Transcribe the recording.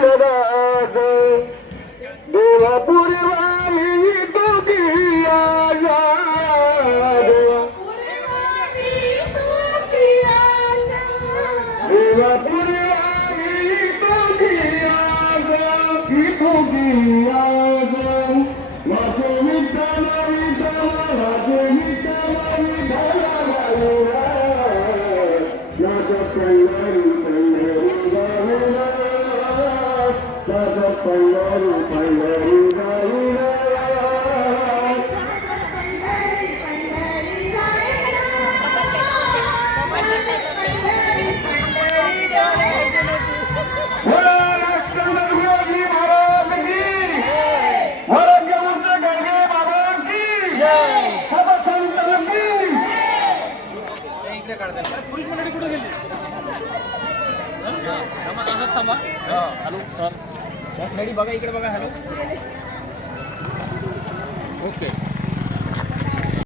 लगाज देवापुरी वाली तो किया जा देवापुरी वाली तो किया जा की तो किया जा माझे विठ्ठल विठ्ठल माझे विठ्ठल विठ्ठल माझं पंढरी पंढरी गाऊला माझं पंढरी पंढरी गाऊला पुरुष मंडळी कुठे गेली थांबा हॅलो सर लेडी बघा इकडे बघा हॅलो ओके